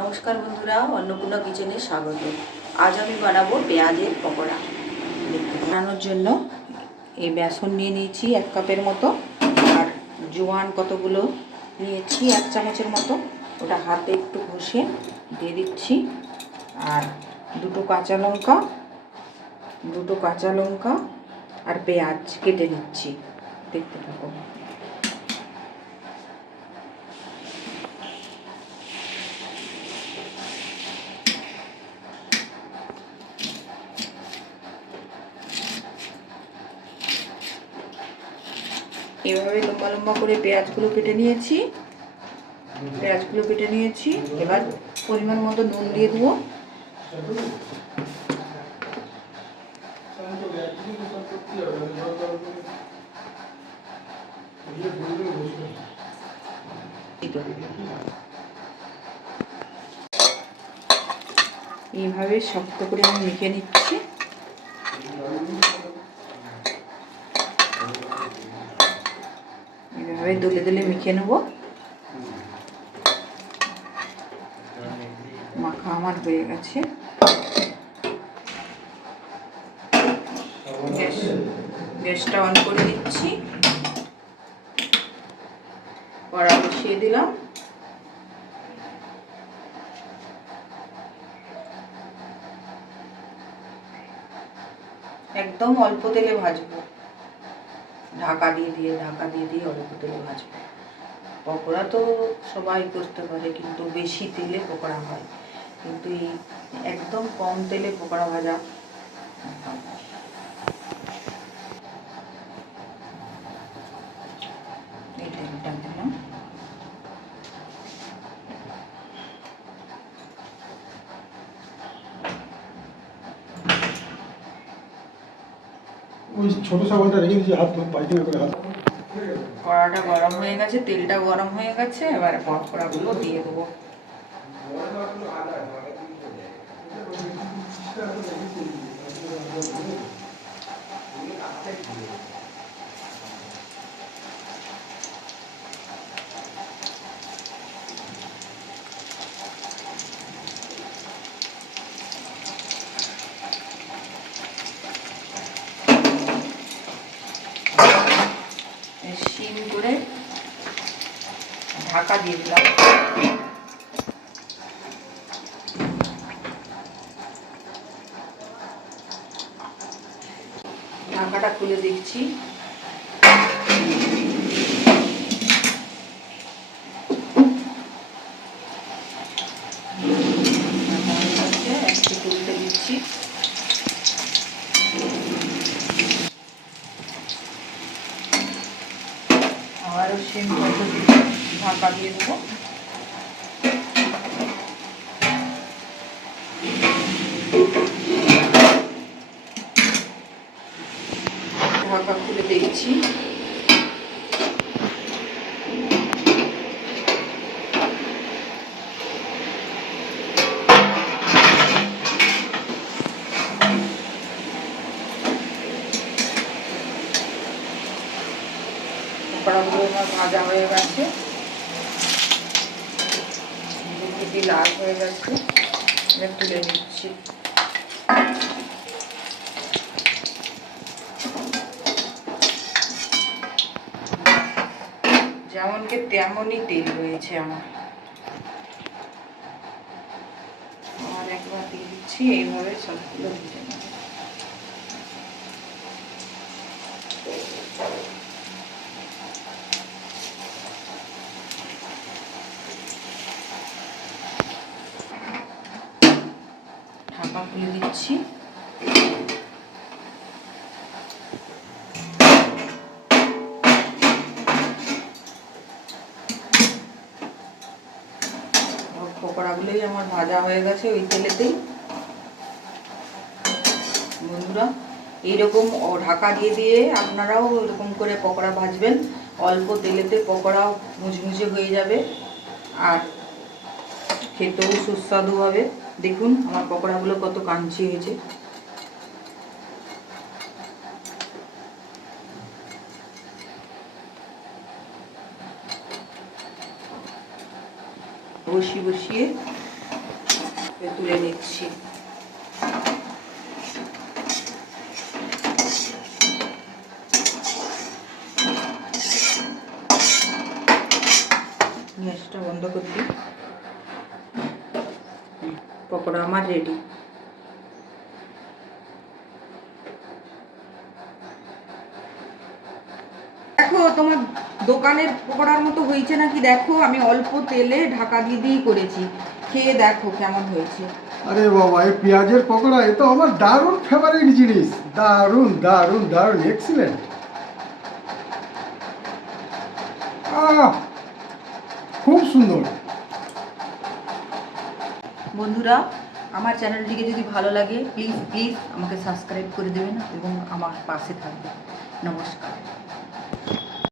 নমস্কার বন্ধুরা, অন্নপূর্ণা কিচেনে স্বাগত। আজ আমি বানাবো পেঁয়াজের পকোড়া। বানানোর জন্য এই বেসন নিয়ে নিয়েছি এক কাপের মতো, আর জোয়ান কতগুলো নিয়েছি এক চামচের মতো। ওটা হাতে একটু ঘষে দিয়ে দিচ্ছি। আর দুটো কাঁচা লঙ্কা, দুটো কাঁচা লঙ্কা আর পেঁয়াজ কেটে নিচ্ছি। দেখতে থাকো। এভাবে লম্বা লম্বা করে পেঁয়াজগুলো কেটে নিয়েছি। পেঁয়াজগুলো কেটে নিয়েছি। এবার পরিমাণ মতো নুন দিয়ে দেবো। এইভাবে শক্ত করে আমি মেখে নিচ্ছি। এভাবে দলে দলে মেখে নেব। মাখা আমার হয়ে গেছে। গ্যাস, গ্যাসটা অন করে দিচ্ছি। কড়া বসিয়ে দিলাম। একদম অল্প তেলে ভাজবো। ঢাকা দিয়ে দিয়ে, ঢাকা দিয়ে দিয়ে অল্প তেলে ভাজবো। পকোড়া তো সবাই করতে পারে, কিন্তু বেশি তেলে পকোড়া হয়। কিন্তু এই একদম কম তেলে পকোড়া ভাজা এই তেলটা দিলাম ওই ছোট সাবানটা রেখে দিয়েছি, হাত পায়খানা করে হাত কড়াটা গরম হয়ে গেছে, তেলটা গরম হয়ে গেছে, এবার পকোড়াগুলো দিয়ে দেবো। সিম করে ঢাকা দিয়ে দিলাম। ঢাকাটা খুলে দেখছি একটু তুলতে দিচ্ছি আবারও সেম পদ্ধতি ঢাকা দিয়ে দেবো। ঢাকা খুলে দেখছি পকোড়াগুলো আমার ভাজা হয়ে গেছে। লাল হয়ে গেছে। এবার তুলে নিচ্ছি। যেমনকি তেমনই তেল রয়েছে আমার। আর একবার দিয়ে দিচ্ছি, এইভাবে সবগুলো ভেজে নেব। ঢাকা খুলে দিচ্ছি পকোড়াগুলোই আমার ভাজা হয়ে গেছে ওই তেলেতেই। বন্ধুরা, এইরকম ঢাকা দিয়ে দিয়ে আপনারাও এরকম করে পকোড়া ভাজবেন। অল্প তেলেতে পকোড়াও মুচমুচে হয়ে যাবে আর খেতেও সুস্বাদু হবে। দেখুন আমার পকোড়াগুলো কত কাঞ্চি হয়েছে। বসিয়ে বসিয়ে তুলে নিচ্ছি। গ্যাসটা বন্ধ করে দিই হুম, পকোড়া আমার রেডি দেখো তোমার দোকানের পকোড়ার মতো হয়েছে নাকি? দেখো আমি অল্প তেলে ঢাকা দিয়ে দিয়েই করেছি। খেয়ে দেখো কেমন হয়েছে। আরে বাবা এই পেঁয়াজের পকোড়া এ তো আমার দারুণ ফেভারিট জিনিস। দারুণ দারুণ দারুণ এক্সিলেন্ট আহ খুব সুন্দর। বন্ধুরা, আমার চ্যানেলটিকে যদি ভালো লাগে প্লিজ প্লিজ আমাকে সাবস্ক্রাইব করে দেবেন এবং আমার পাশে থাকবেন। নমস্কার।